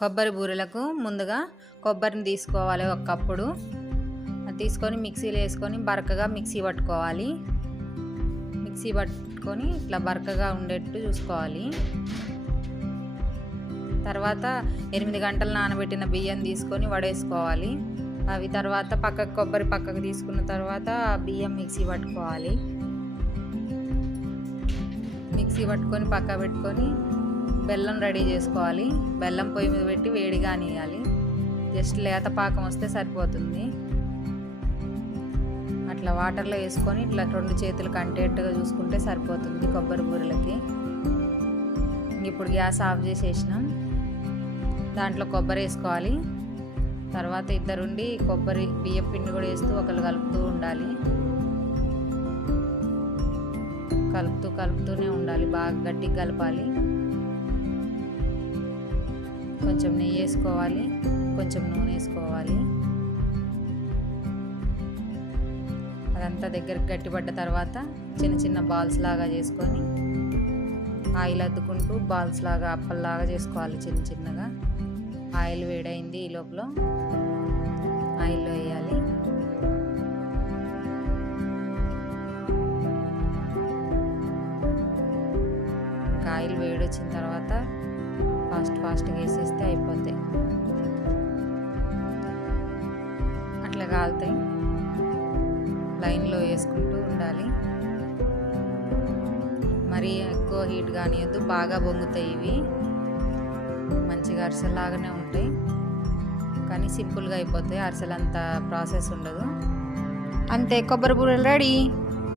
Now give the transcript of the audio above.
కొబ్బరి బూరెలకు ముందుగా కొబ్బరిని తీసుకోవాలి ఒక కప్పుడు. అది తీసుకొని మిక్సీలో వేసుకొని బరకగా మిక్సీ పట్టుకోవాలి. మిక్సీ పట్టుకొని ఇట్లా బరకగా ఉండేట్టు చూసుకోవాలి. తర్వాత 8 గంటలు నానబెట్టిన బియ్యం తీసుకొని వడేసుకోవాలి. అవి తర్వాత కొబ్బరి పక్కకు తీసుకున్న తర్వాత బియ్యం మిక్సీ పట్టుకోవాలి. మిక్సీ పట్టుకొని పక్క పెట్టుకొని బెల్లం రెడీ చేసుకోవాలి. బెల్లం పొయ్యి మీద పెట్టి వేడిగా నీయాలి. జస్ట్ లేత పాకం వస్తే సరిపోతుంది. అట్లా వాటర్లో వేసుకొని ఇట్లా 2 చేతులు కంటేట్టుగా చూసుకుంటే సరిపోతుంది కొబ్బరి బూరెలకి. ఇప్పుడు గ్యాస్ ఆఫ్ చేసేసినాం. దాంట్లో కొబ్బరి వేసుకోవాలి. తర్వాత ఇద్దరుండి కొబ్బరి బియ్యం పిండి కూడా వేస్తూ ఒకరు కలుపుతూ ఉండాలి. కలుపుతూనే ఉండాలి. బాగా గట్టిగా కలపాలి. కొంచెం నెయ్యి వేసుకోవాలి, కొంచెం నూనె వేసుకోవాలి. అదంతా దగ్గరికి గట్టిపడ్డ తర్వాత చిన్న చిన్న బాల్స్ లాగా చేసుకొని ఆయిల్ అద్దుకుంటూ బాల్స్ లాగా అప్పల్లాగా చేసుకోవాలి చిన్న చిన్నగా. ఆయిల్ వేడైంది. ఈ లోపల ఆయిల్లో వేయాలి. ఆయిల్ వేడి వచ్చిన తర్వాత ఫాస్ట్గా వేసేస్తే అయిపోతాయి. అట్లా కాలుతాయి. లైన్లో వేసుకుంటూ ఉండాలి. మరీ ఎక్కువ హీట్ కానియద్దు, బాగా పొంగుతాయి. ఇవి మంచిగా అరిసెలాగానే ఉంటాయి, కానీ సింపుల్గా అయిపోతాయి. అరిసెలంత ప్రాసెస్ ఉండదు. అంతే, కొబ్బరి బూరెలు రెడీ.